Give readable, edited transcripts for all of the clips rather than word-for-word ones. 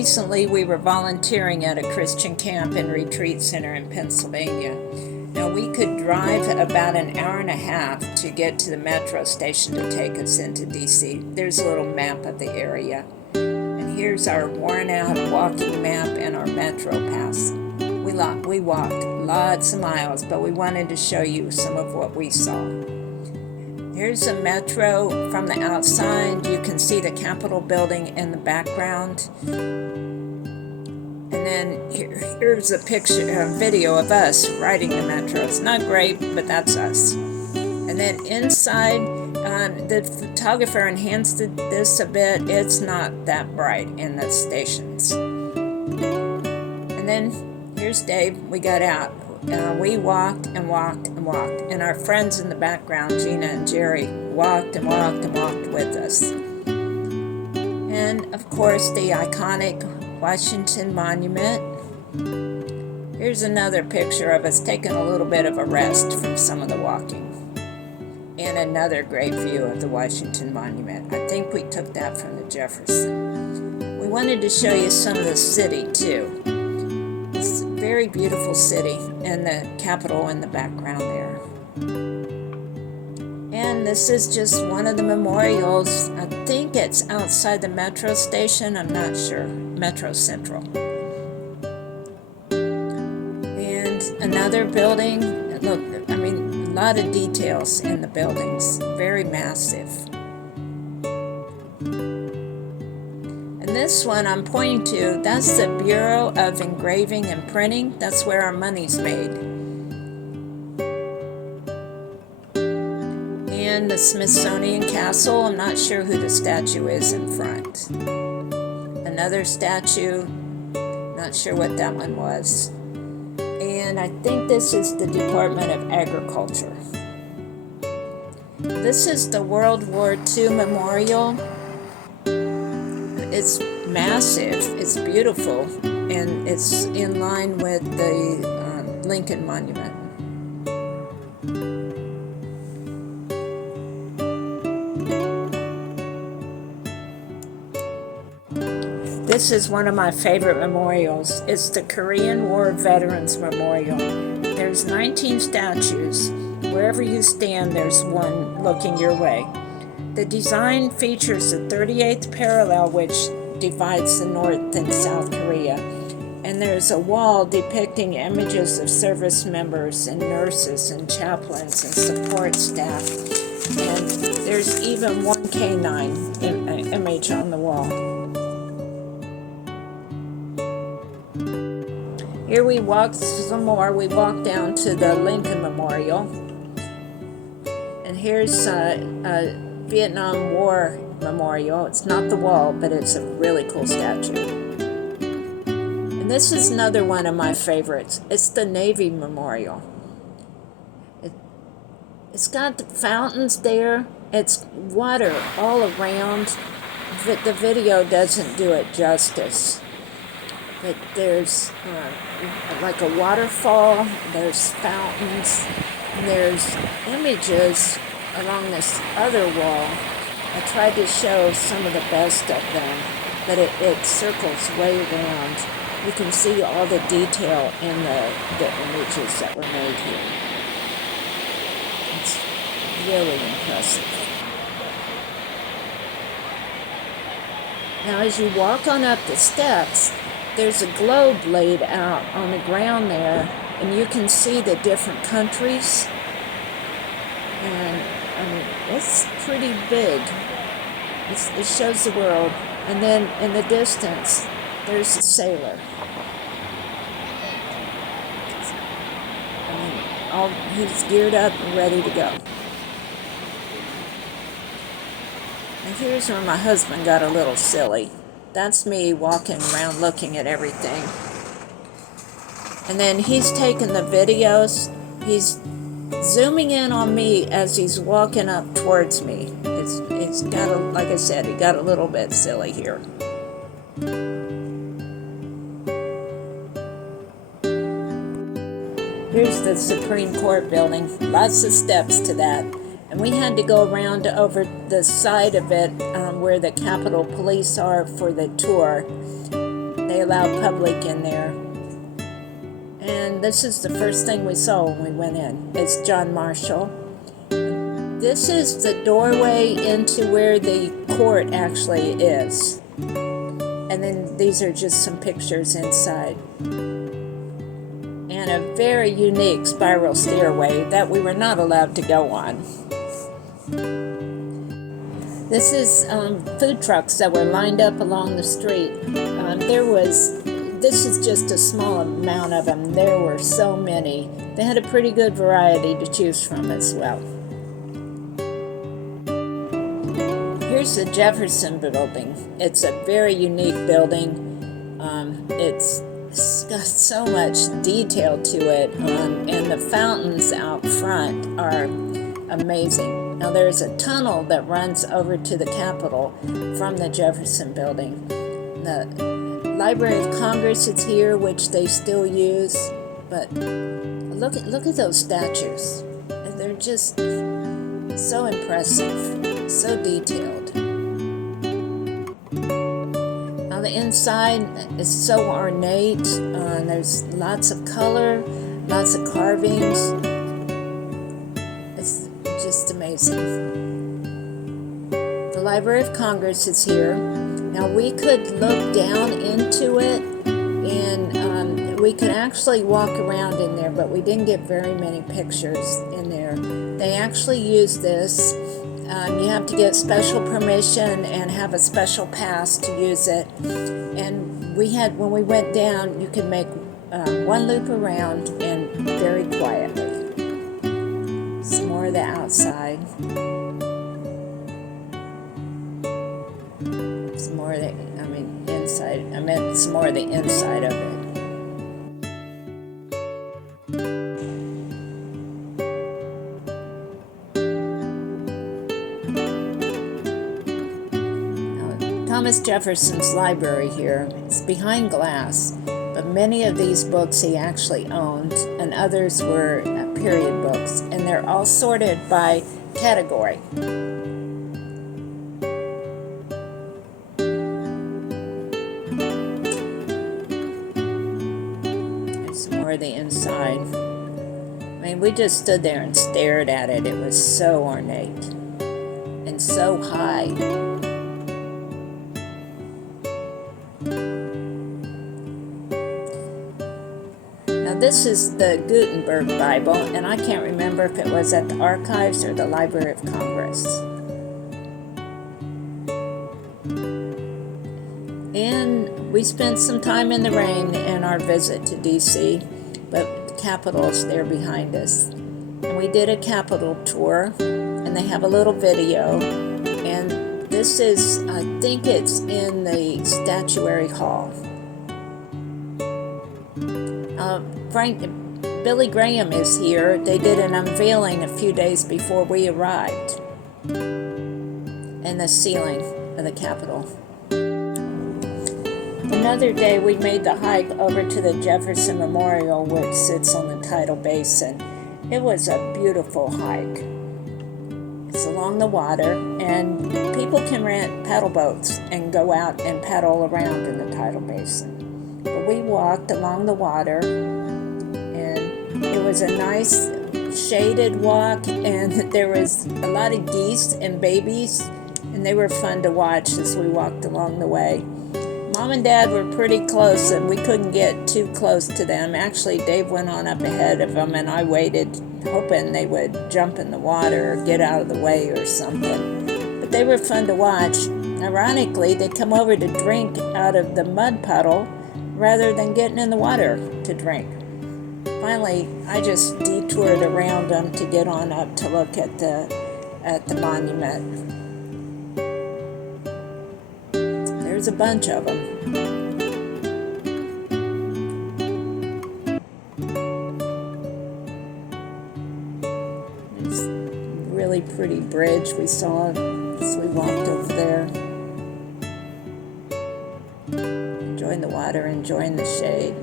Recently, we were volunteering at a Christian camp and retreat center in Pennsylvania. Now, we could drive about an hour and a half to get to the metro station to take us into D.C. There's a little map of the area. And here's our worn-out walking map and our metro pass. We walked lots of miles, but we wanted to show you some of what we saw. Here's the metro from the outside. You can see the Capitol building in the background. And then here's a video of us riding the metro. It's not great, but that's us. And then inside, the photographer enhanced this a bit. It's not that bright in the stations. And then here's Dave. We got out. We walked and walked and walked, and our friends in the background, Gina and Jerry, walked and walked and walked with us. And of course, the iconic Washington Monument. Here's another picture of us taking a little bit of a rest from some of the walking. And another great view of the Washington Monument. I think we took that from the Jefferson. We wanted to show you some of the city too. It's a very beautiful city, and the Capitol in the background there. And this is just one of the memorials. I think it's outside the metro station. I'm not sure. Metro Central. And another building. Look, a lot of details in the buildings. Very massive. This one I'm pointing to, that's the Bureau of Engraving and Printing. That's where our money's made. And the Smithsonian Castle, I'm not sure who the statue is in front. Another statue, not sure what that one was. And I think this is the Department of Agriculture. This is the World War II Memorial. It's massive, it's beautiful, and it's in line with the Lincoln Monument. This is one of my favorite memorials. It's the Korean War Veterans Memorial. There's 19 statues. Wherever you stand, there's one looking your way. The design features the 38th parallel, which divides the North and South Korea. And there's a wall depicting images of service members and nurses and chaplains and support staff. And there's even one canine image on the wall. Here we walked some more. We walked down to the Lincoln Memorial. And here's Vietnam War Memorial. It's not the wall, but it's a really cool statue. And this is another one of my favorites. It's the Navy Memorial. It's got the fountains there. It's water all around. The video doesn't do it justice. But there's like a waterfall. There's fountains. And there's images along this other wall. I tried to show some of the best of them, but it circles way around. You can see all the detail in the images that were made here. It's really impressive. Now, as you walk on up the steps, there's a globe laid out on the ground there, and you can see the different countries. And it's pretty big. It shows the world. And then in the distance, there's a sailor. He's geared up and ready to go. And here's where my husband got a little silly. That's me walking around looking at everything. And then he's taking the videos. He's zooming in on me as he's walking up towards me. It's got like I said, he got a little bit silly here. Here's the Supreme Court building. Lots of steps to that. And we had to go around over the side of it where the Capitol Police are for the tour. they allowed public in there. And this is the first thing we saw when we went in. It's John Marshall. This is the doorway into where the court actually is. And then these are just some pictures inside. And a very unique spiral stairway that we were not allowed to go on. This is food trucks that were lined up along the street. This is just a small amount of them. There were so many. They had a pretty good variety to choose from as well. Here's the Jefferson Building. It's a very unique building. It's got so much detail to it, and the fountains out front are amazing. Now there's a tunnel that runs over to the Capitol from the Jefferson Building. The Library of Congress is here, which they still use, but look at those statues. They're just so impressive, so detailed. Now the inside is so ornate. There's lots of color, lots of carvings. It's just amazing. The Library of Congress is here. Now we could look down into it, and we could actually walk around in there, but we didn't get very many pictures in there. They actually use this. You have to get special permission and have a special pass to use it. And when we went down, you could make one loop around and very quietly. Some more of the outside. Some more of the, inside. I meant some more of the inside of it. Thomas Jefferson's library here is behind glass, but many of these books he actually owned, and others were period books, and they're all sorted by category. There's more of the inside. We just stood there and stared at it. It was so ornate and so high. This is the Gutenberg Bible, and I can't remember if it was at the Archives or the Library of Congress. And we spent some time in the rain in our visit to D.C., but the Capitol's there behind us. And we did a Capitol tour, and they have a little video, and this is, I think it's in the Statuary Hall. Billy Graham is here. They did an unveiling a few days before we arrived in the ceiling of the Capitol. Another day we made the hike over to the Jefferson Memorial, which sits on the tidal basin. It was a beautiful hike. It's along the water, and people can rent paddle boats and go out and paddle around in the tidal basin. But we walked along the water. It was a nice shaded walk, and there was a lot of geese and babies, and they were fun to watch as we walked along the way. Mom and Dad were pretty close, and we couldn't get too close to them. Actually, Dave went on up ahead of them, and I waited, hoping they would jump in the water or get out of the way or something. But they were fun to watch. Ironically, they come over to drink out of the mud puddle rather than getting in the water to drink. Finally, I just detoured around them to get on up to look at the monument. There's a bunch of them. There's a really pretty bridge we saw as we walked over there. Enjoying the water, enjoying the shade.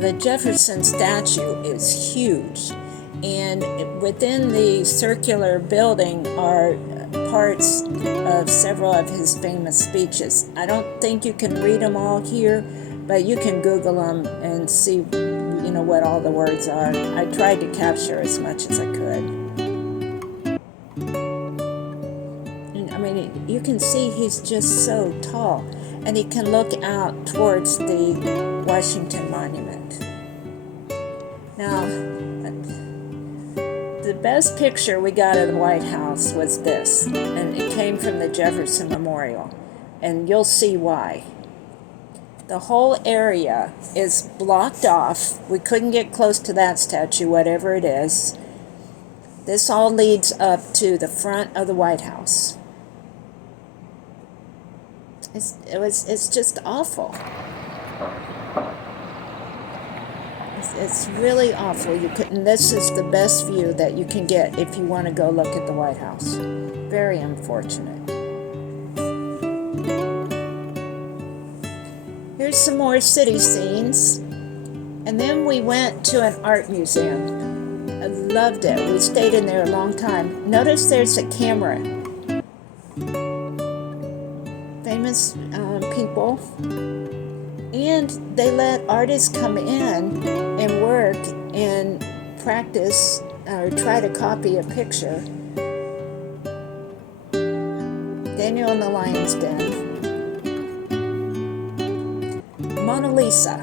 The Jefferson statue is huge, and within the circular building are parts of several of his famous speeches. I don't think you can read them all here, but you can Google them and see, you know, what all the words are. I tried to capture as much as I could. And, I mean, you can see he's just so tall, and he can look out towards the Washington Monument. Now, the best picture we got of the White House was this, and it came from the Jefferson Memorial, and you'll see why. The whole area is blocked off. We couldn't get close to that statue, whatever it is. This all leads up to the front of the White House. It's just awful. It's really awful. And this is the best view that you can get if you want to go look at the White House. Very unfortunate. Here's some more city scenes. And then we went to an art museum. I loved it. We stayed in there a long time. Notice there's a camera. Famous people. And they let artists come in and work and practice or try to copy a picture. Daniel in the Lion's Den. Mona Lisa.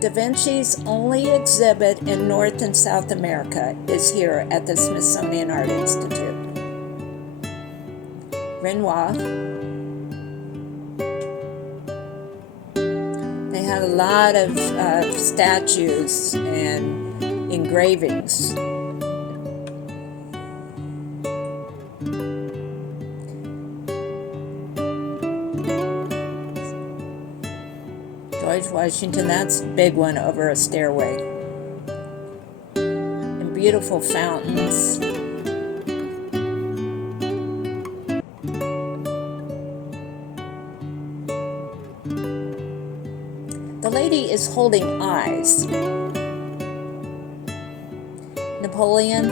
Da Vinci's only exhibit in North and South America is here at the Smithsonian Art Institute. Renoir. They had a lot of statues and engravings. George Washington, that's a big one over a stairway. And beautiful fountains. The lady is holding eyes. Napoleon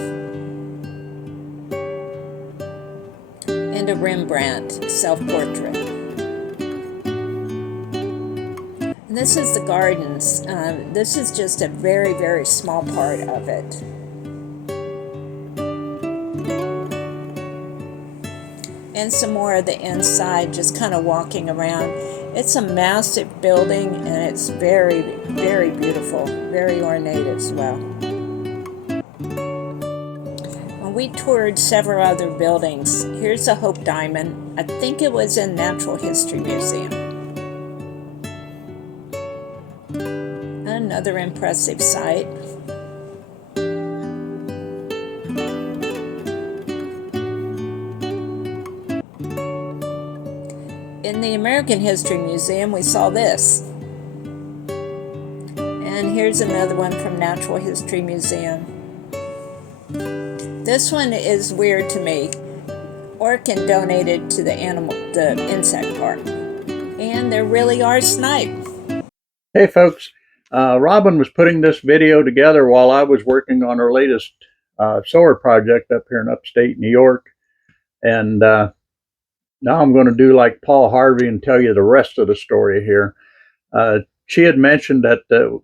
and a Rembrandt self-portrait. And this is the gardens. This is just a very, very small part of it. And some more of the inside, just kind of walking around. It's a massive building, and it's very, very beautiful, very ornate as well. And we toured several other buildings. Here's a Hope Diamond. I think it was in Natural History Museum. Another impressive site. In the American History Museum, we saw this. And here's another one from Natural History Museum. This one is weird to me. Orkin donated to the insect park. And there really are snipe. Hey folks, Robin was putting this video together while I was working on her latest solar project up here in upstate New York. And now I'm going to do like Paul Harvey and tell you the rest of the story here. She had mentioned that the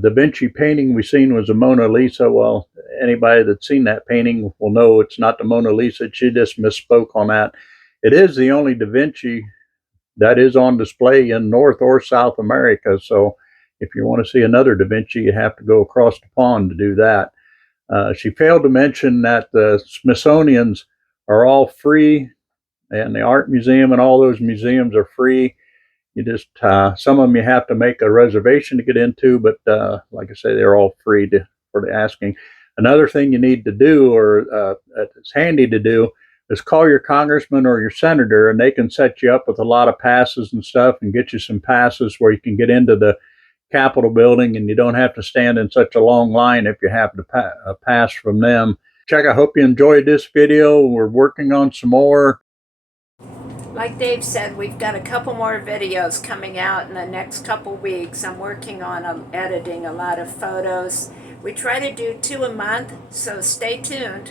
Da Vinci painting we seen was a Mona Lisa. Well, anybody that's seen that painting will know it's not the Mona Lisa. She just misspoke on that. It is the only Da Vinci that is on display in North or South America. So if you want to see another Da Vinci, you have to go across the pond to do that. She failed to mention that the Smithsonian's are all free, and the art museum and all those museums are free. You just some of them you have to make a reservation to get into, but like I say, they're all free for the asking. Another thing you need to do, or it's handy to do, is call your congressman or your senator, and they can set you up with a lot of passes and stuff and get you some passes where you can get into the Capitol building, and you don't have to stand in such a long line if you have to pass from them. Chuck, I hope you enjoyed this video. We're working on some more. Like Dave said, we've got a couple more videos coming out in the next couple weeks. I'm working on editing a lot of photos. We try to do 2 a month, so stay tuned.